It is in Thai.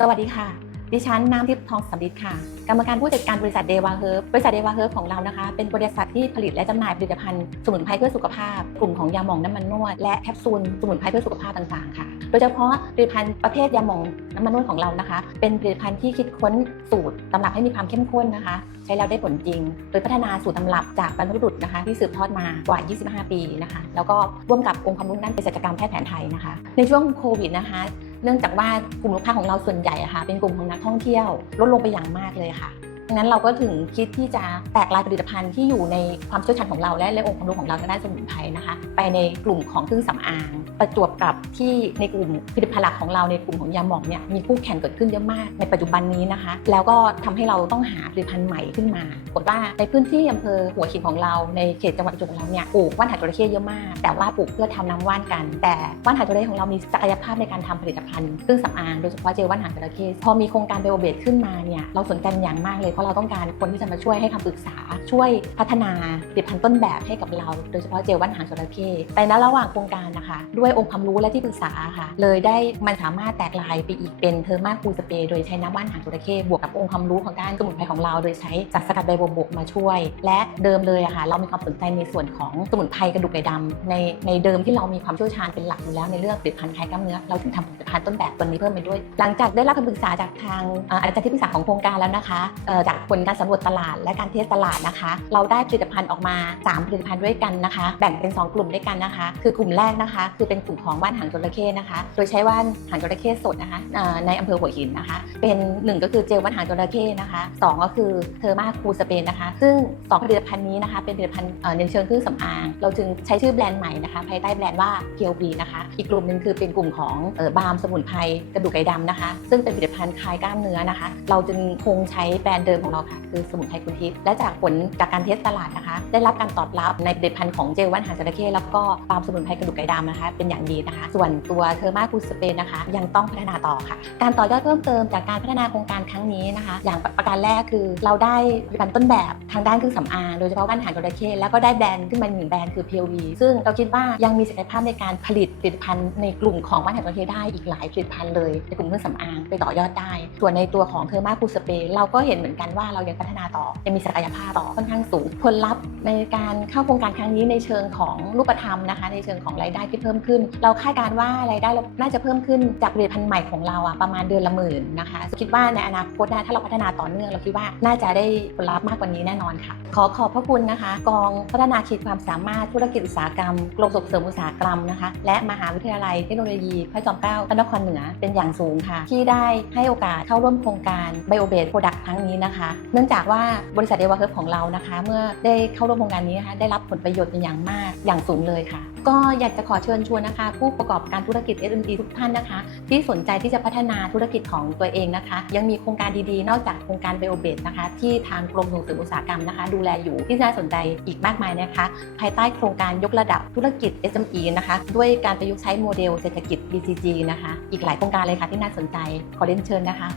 สวัสดีค่ะ ดิฉันน้ำทิพย์ทองสำริดค่ะ กรรมการผู้จัดการบริษัทเดวาเฮิร์บบริษัทเดวาเฮิร์บของเรานะคะ เป็นบริษัทที่ผลิตและจำหน่ายผลิตภัณฑ์สมุนไพรเพื่อสุขภาพ กลุ่มของยาหมองน้ำมันนวด และแคปซูลสมุนไพรเพื่อสุขภาพต่างๆ ค่ะ โดยเฉพาะผลิตภัณฑ์ประเภทยาหมองน้ำมันนวดของเรานะคะ เป็นผลิตภัณฑ์ที่คิดค้นสูตรตำรับให้มีความเข้มข้นนะคะ ใช้แล้วได้ผลจริง โดยพัฒนาสูตรตำรับจากบรรพบุรุษนะคะ ที่สืบทอดมากว่า 25 ปีนะคะ แล้วก็ร่วมกับองค์ความรู้ด้านเภสัชกรรมแพทย์แผนไทยนะคะ ในช่วงโควิดนะคะ เนื่องจากว่ากลุ่มลูกค้าของเราส่วนใหญ่อะค่ะเป็นกลุ่มของนักท่องเที่ยวลดลงไปอย่างมากเลยค่ะ นั้นเราก็ถึงคิดที่จะแตกลายผลิตภัณฑ์ที่อยู่ในความเชี่ยวชาญของเราและในองค์ความรู้ของเราในด้านสมุนไพรนะคะ ไปในกลุ่มของเครื่องสำอาง ประจวบกับที่ในกลุ่มผลิตภัณฑ์หลักของเราในกลุ่มของยาหมองเนี่ยมีคู่แข่งเกิดขึ้นเยอะมากในปัจจุบันนี้นะคะ แล้วก็ทำให้เราต้องหาผลิตภัณฑ์ใหม่ขึ้นมาปรากฏว่าในพื้นที่อำเภอหัวหินของเราในเขตจังหวัดประจวบของเราเนี่ยปลูกว่านหางจระเข้เยอะมาก แต่ว่าปลูกเพื่อทำน้ำว่านกัน แต่ว่านหางจระเข้ของเรามีศักยภาพในการทำผลิตภัณฑ์เครื่องสำอางโดยเฉพาะเจลว่านหางจระเข้พอมีโครงการไบโอเบสขึ้นมาเนี่ยเราสนใจอย่างมากเลยเพราะเราต้องการคนที่จะมาช่วยให้คำปรึกษา ช่วยพัฒนาผลิตภัณฑ์ต้นแบบให้กับเรา โดยเฉพาะเจลว่านหางจระเข้แต่ในระหว่างโครงการนะคะ ด้วยองค์ความรู้และที่ปรึกษาค่ะ เลยได้มันสามารถแตกลายไปอีกเป็นเทอร์มาคูลสเปรย์โดยใช้น้ำว่านหางจระเข้บวกกับองค์ความรู้ของด้านสมุนไพรของเรา โดยใช้สารสกัดใบบัวบกมาช่วย และเดิมเลยอะค่ะเรามีความสนใจในส่วนของสมุนไพรกระดูกไก่ดำในในเดิมที่เรามีความเชี่ยวชาญเป็นหลักอยู่แล้วในเรื่องผลิตภัณฑ์คลายกล้ามเนื้อเราถึงทำผลิตภัณฑ์ต้นแบบตัวนี้เพิ่มไปด้วย หลังจากได้รับคำปรึกษาจากทางอาจารย์ที่ปรึกษาของโครงการแล้วนะคะจากผลการสำรวจตลาดและการเทสตลาดนะคะ เราได้ผลิตภัณฑ์ออกมา 3 ผลิตภัณฑ์ด้วยกันนะคะ แบ่งเป็น 2 กลุ่มด้วยกันนะคะ คือกลุ่มแรกนะคะ คือเป็นกลุ่มของว่านหางจระเข้นะคะ โดยใช้ว่านหางจระเข้สดนะคะในอำเภอหัวหินนะคะ เป็นหนึ่งก็คือเจลว่านหางจระเข้นะคะสองก็คือเทอร์มาคูสเปนนะคะ ซึ่งสองผลิตภัณฑ์นี้นะคะ เป็นผลิตภัณฑ์เอ่อในเชิงเครื่องสำอาง เราจึงใช้ชื่อแบรนด์ใหม่นะคะ ภายใต้แบรนด์ว่าเกียวบีนะคะ อีกกลุ่มหนึ่งคือเป็นกลุ่มของบาล์มสมุนไพรกระดูกไก่ดำนะคะ ซึ่งเป็นผลิตภัณฑ์คลายกล้ามเนื้อนะคะ เราจึงคงใช้แบรนด์เดิมของเราค่ะคือสมุนไพรคุณทิพย์และจากผลจากการเทสตลาดนะคะ ได้รับการตอบรับในผลิตภัณฑ์ของเจลว่านหางจระเข้แล้วก็บาล์มสมุนไพรกระดูกไก่ดำนะคะ เป็นอย่างดีนะคะ ส่วนตัวเทอร์มาคูสเปนนะคะ ยังต้องพัฒนาต่อค่ะ การต่อยอดเพิ่มเติมจากการพัฒนาโครงการครั้งนี้นะคะ อย่างประการแรกคือ เราได้ผลิตภัณฑ์ต้นแบบทางด้านเครื่องสำอางโดยเฉพาะว่านหางจระเข้แล้วก็ได้แบรนด์ขึ้นมาหนึ่งแบรนด์คือ PLV ซึ่งเราคิดว่ายังมีศักยภาพในการผลิตผลิตภัณฑ์ในกลุ่มของว่านหางจระเข้ได้อีกหลายผลิตภัณฑ์เลยในกลุ่มเครื่องสำอางไปต่อยอดได้ ส่วนในตัวของเทอร์มาคูสเปนเราก็เห็นเหมือนกันว่าเรายังพัฒนาต่อยังมีศักยภาพต่อค่อนข้างสูงผลลัพธ์ในการเข้าโครงการครั้งนี้ในเชิงของรูปธรรมนะคะ ในเชิงของรายได้ที่เพิ่มขึ้น เราคาดการณ์ว่ารายได้เราน่าจะเพิ่มขึ้นจากผลิตภัณฑ์ใหม่ของเราอะประมาณเดือนละหมื่นนะคะคิดว่าในอนาคตถ้าเราพัฒนาต่อเนื่องเราคิดว่าน่าจะได้ผลลัพธ์มากกว่านี้แน่นอนค่ะ ขอขอบพระคุณนะคะ กองพัฒนาขีดความสามารถธุรกิจอุตสาหกรรมกรมส่งเสริมอุตสาหกรรมนะคะ และมหาวิทยาลัยเทคโนโลยีพระจอมเกล้าพระนครเหนือเป็นอย่างสูงค่ะ ที่ได้ให้โอกาสเข้าร่วมโครงการ BioBase Product ครั้งนี้นะคะเนื่องจากว่าบริษัทเดวาเคิร์ของเรานะคะ เมื่อได้เข้าร่วมโครงการนี้นะคะได้รับผลประโยชน์เป็นอย่างมากอย่างสูงเลยค่ะ ก็อยากจะขอเชิญชวนนะคะ ผู้ประกอบการธุรกิจ SME ทุกท่านนะคะ ที่สนใจที่จะพัฒนาธุรกิจของตัวเองนะคะ ยังมีโครงการดีๆ นอกจากโครงการ BioBase นะคะ ที่ทางกรมส่งเสริมอุตสาหกรรมนะคะ ดูแลอยู่ที่น่าสนใจอีกมากมายนะคะ ภายใต้โครงการยกระดับธุรกิจ SME นะคะ ด้วยการประยุกต์ใช้โมเดลเศรษฐกิจ BCG นะคะ อีกหลายโครงการเลยค่ะที่น่าสนใจขอเรียนเชิญนะคะ